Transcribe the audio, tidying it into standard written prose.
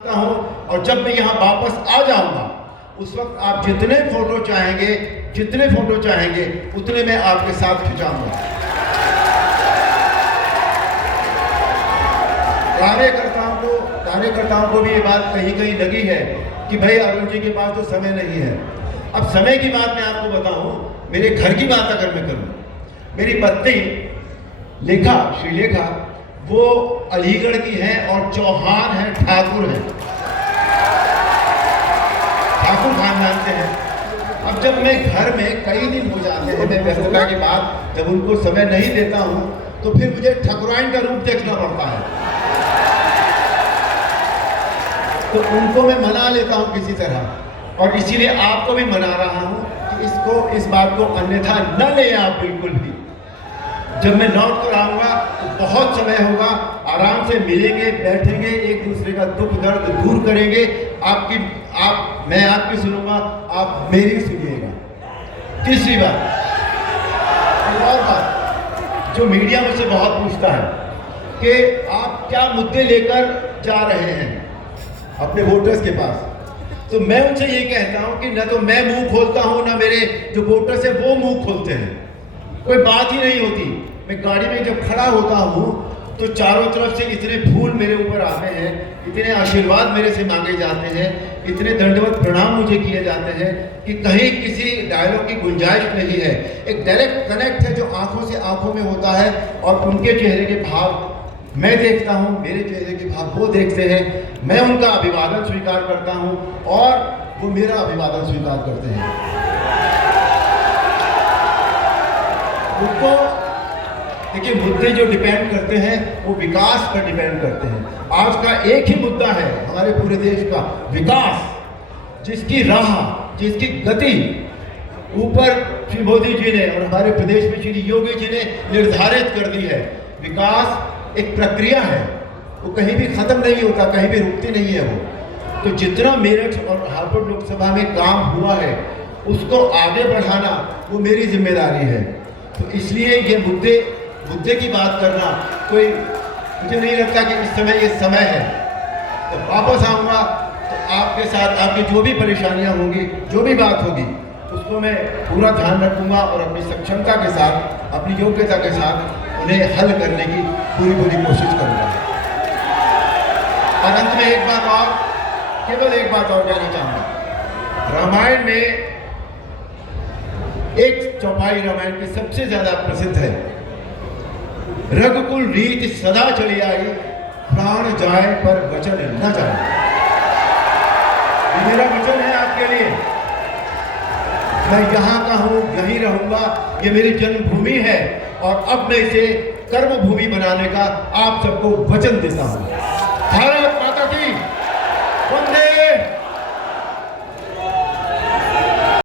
हूं और जब मैं यहाँ वापस आ जाऊंगा उस वक्त आप जितने फोटो चाहेंगे उतने मैं आपके साथ खिंचाऊंगा। कार्यकर्ताओं को भी ये बात कहीं कहीं लगी है कि भाई अरुण जी के पास तो समय नहीं है। अब समय की बात मैं आपको बताऊं, मेरे घर की बात अगर मैं करूं, मेरी पत्नी श्रीलेखा वो अलीगढ़ की हैं और चौहान हैं, ठाकुर हैं, ठाकुर खानदान से हैं। अब जब मैं घर में कई दिन हो जाते हैं, मैं व्यस्तता के बाद जब उनको समय नहीं देता हूं तो फिर मुझे ठकुराइन का रूप देखना पड़ता है, तो उनको मैं मना लेता हूं किसी तरह। और इसीलिए आपको भी मना रहा हूं कि इस बात को अन्यथा न ले आप बिल्कुल भी। जब मैं लौट कर आऊंगा तो बहुत समय होगा, आराम से मिलेंगे, बैठेंगे, एक दूसरे का दुख दर्द दूर करेंगे। मैं आपकी सुनूंगा, आप मेरी सुनिएगा। तीसरी बात, और बात जो मीडिया मुझसे बहुत पूछता है कि आप क्या मुद्दे लेकर जा रहे हैं अपने वोटर्स के पास, तो मैं उनसे ये कहता हूं कि न तो मैं मुंह खोलता हूं, ना मेरे जो वोटर्स हैं वो मुंह खोलते हैं। कोई बात ही नहीं होती। मैं गाड़ी में जब खड़ा होता हूँ तो चारों तरफ से इतने फूल मेरे ऊपर आते हैं, इतने आशीर्वाद मेरे से मांगे जाते हैं, इतने दंडवत प्रणाम मुझे किए जाते हैं कि कहीं किसी डायलॉग की गुंजाइश नहीं है। एक डायरेक्ट कनेक्ट है जो आंखों से आंखों में होता है, और उनके चेहरे के भाव मैं देखता हूँ, मेरे चेहरे के भाव वो देखते हैं। मैं उनका अभिवादन स्वीकार करता हूँ और वो मेरा अभिवादन स्वीकार करते हैं। उनको देखिए, मुद्दे जो डिपेंड करते हैं वो विकास पर डिपेंड करते हैं। आज का एक ही मुद्दा है हमारे पूरे देश का, विकास, जिसकी राह, जिसकी गति ऊपर श्री मोदी जी ने और हमारे प्रदेश में श्री योगी जी ने निर्धारित कर दी है। विकास एक प्रक्रिया है, वो कहीं भी खत्म नहीं होता, कहीं भी रुकती नहीं है वो। तो जितना मेरठ और हापुड़ लोकसभा में काम हुआ है उसको आगे बढ़ाना वो मेरी जिम्मेदारी है। तो इसलिए ये मुद्दे की बात करना कोई, मुझे नहीं लगता कि इस समय ये समय है। तो वापस आऊँगा तो आपके साथ आपकी जो भी परेशानियाँ होंगी, जो भी बात होगी, उसको मैं पूरा ध्यान रखूँगा और अपनी सक्षमता के साथ, अपनी योग्यता के साथ उन्हें हल करने की पूरी कोशिश करूँगा। और अंत में केवल एक बात और कहना चाहूँगा। रामायण में एक चौपाई रामायण की सबसे ज्यादा प्रसिद्ध है, रघुकुल रीत सदा चली आई, प्राण जाए पर वचन न जाए। ये मेरा वचन है आपके लिए। मैं यहाँ का हूँ, यहीं रहूंगा, ये मेरी जन्मभूमि है और अब मैं इसे कर्मभूमि बनाने का आप सबको वचन देता हूँ। भारत